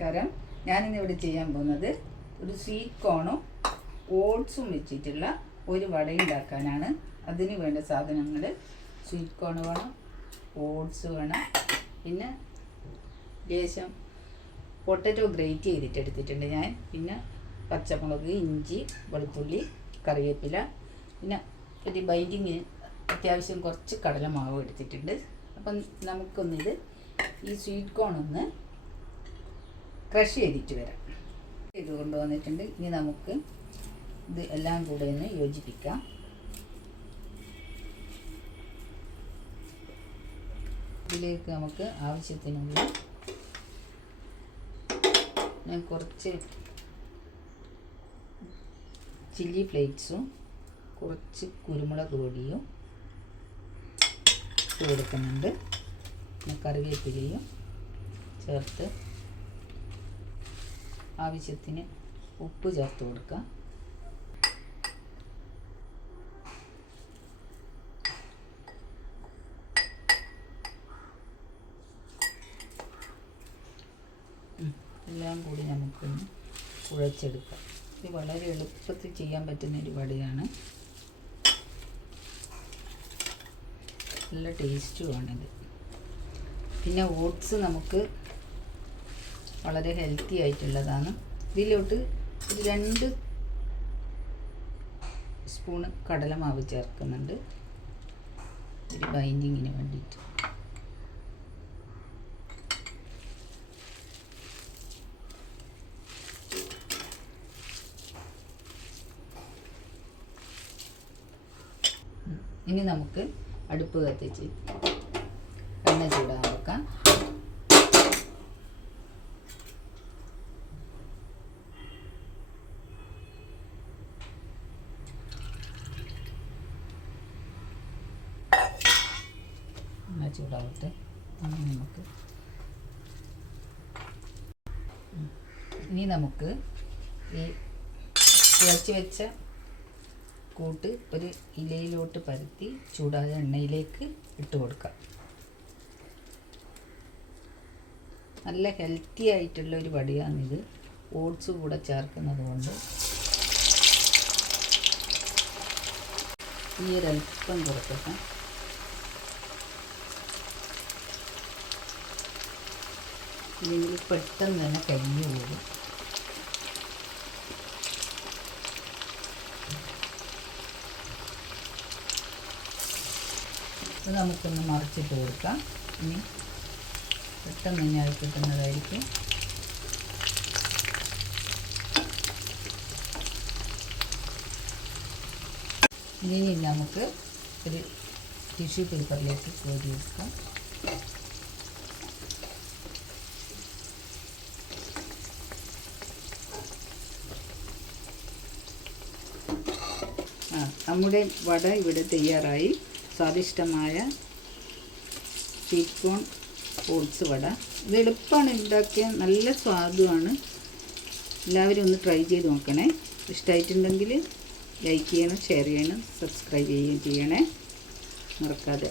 നമസ്കാരം. ഞാനിന്നിവിടെ ചെയ്യാൻ പോകുന്നത് ഒരു സ്വീറ്റ് കോണും ഓട്സും വെച്ചിട്ടുള്ള ഒരു വട ഉണ്ടാക്കാനാണ്. അതിന് വേണ്ട സാധനങ്ങൾ സ്വീറ്റ് കോൺ വേണം, ഓട്സ് വേണം, പിന്നെ ലേശം പൊട്ടറ്റോ ഗ്രേറ്റ് ചെയ്തിട്ട് എടുത്തിട്ടുണ്ട് ഞാൻ, പിന്നെ പച്ചമുളക്, ഇഞ്ചി, വെളുത്തുള്ളി, കറിവേപ്പില, പിന്നെ ഒരു ബൈൻഡിങ്ങിന് അത്യാവശ്യം കുറച്ച് കടലമാവ് എടുത്തിട്ടുണ്ട്. അപ്പം നമുക്കൊന്നിത് ഈ സ്വീറ്റ് കോൺ ഒന്ന് ക്രഷ് ചെയ്തിട്ട് വരാം. ഇത് കൊണ്ടുവന്നിട്ടുണ്ട്. ഇനി നമുക്ക് ഇത് എല്ലാം കൂടെ ഒന്ന് യോജിപ്പിക്കാം. ഇതിലേക്ക് നമുക്ക് ആവശ്യത്തിനുള്ള ഞാൻ കുറച്ച് ചില്ലി ഫ്ലേക്സും കുറച്ച് കുരുമുളക് പൊടിയും ഇട്ട് കൊടുക്കുന്നുണ്ട്. പിന്നെ കറിവേപ്പിലയും ചേർത്ത് ആവശ്യത്തിന് ഉപ്പ് ചേർത്ത് കൊടുക്കാം. എല്ലാം കൂടി നമുക്കൊന്ന് കുഴച്ചെടുക്കാം. ഇത് വളരെ എളുപ്പത്തിൽ ചെയ്യാൻ പറ്റുന്നൊരു വടയാണ്. നല്ല ടേസ്റ്റുമാണിത്. പിന്നെ ഓട്സ് നമുക്ക് വളരെ ഹെൽത്തി ആയിട്ടുള്ളതാണ്. ഇതിലോട്ട് ഒരു 2 സ്പൂണ് കടലമാവ് ചേർക്കുന്നുണ്ട്, ഒരു ബൈൻഡിങ്ങിന് വേണ്ടിയിട്ട്. ഇനി നമുക്ക് അടുപ്പ് കത്തിച്ച് എണ്ണ ചൂടാൻ വെക്കാം. ചൂടാവട്ടെ. ഇനി നമുക്ക് ഈ കുഴച്ച് വെച്ച കൂട്ട് ഒരു ഇലയിലോട്ട് പരത്തി ചൂടായ എണ്ണയിലേക്ക് ഇട്ട് കൊടുക്കാം. നല്ല ഹെൽത്തി ആയിട്ടുള്ള ഒരു വടയാണിത്. ഓട്സ് കൂടെ ചേർക്കുന്നത് കൊണ്ട് ഈ ഒരൽപ്പം കുറയ്ക്കാം. ഇല്ലെങ്കിൽ പെട്ടെന്ന് തന്നെ കരിഞ്ഞു പോകും. ഇത് നമുക്കൊന്ന് മറിച്ചിട്ട് കൊടുക്കാം. ഇനി പെട്ടെന്ന് തന്നെ അത് കിട്ടുന്നതായിരിക്കും. ഇനി നമുക്ക് ഒരു ടിഷ്യൂ പേപ്പറിലേക്ക് കോരി വെക്കാം. നമ്മുടെ വട ഇവിടെ തയ്യാറായി. സ്വാദിഷ്ടമായ സ്വീറ്റ് കോൺ ഓട്സ് വട. ഇത് എളുപ്പമാണ് ഉണ്ടാക്കിയാൽ, നല്ല സ്വാദുമാണ്. എല്ലാവരും ഒന്ന് ട്രൈ ചെയ്ത് നോക്കണേ. ഇഷ്ടമായിട്ടുണ്ടെങ്കിൽ ലൈക്ക് ചെയ്യണം, ഷെയർ ചെയ്യണം, സബ്സ്ക്രൈബ് ചെയ്യുകയും ചെയ്യണേ, മറക്കാതെ.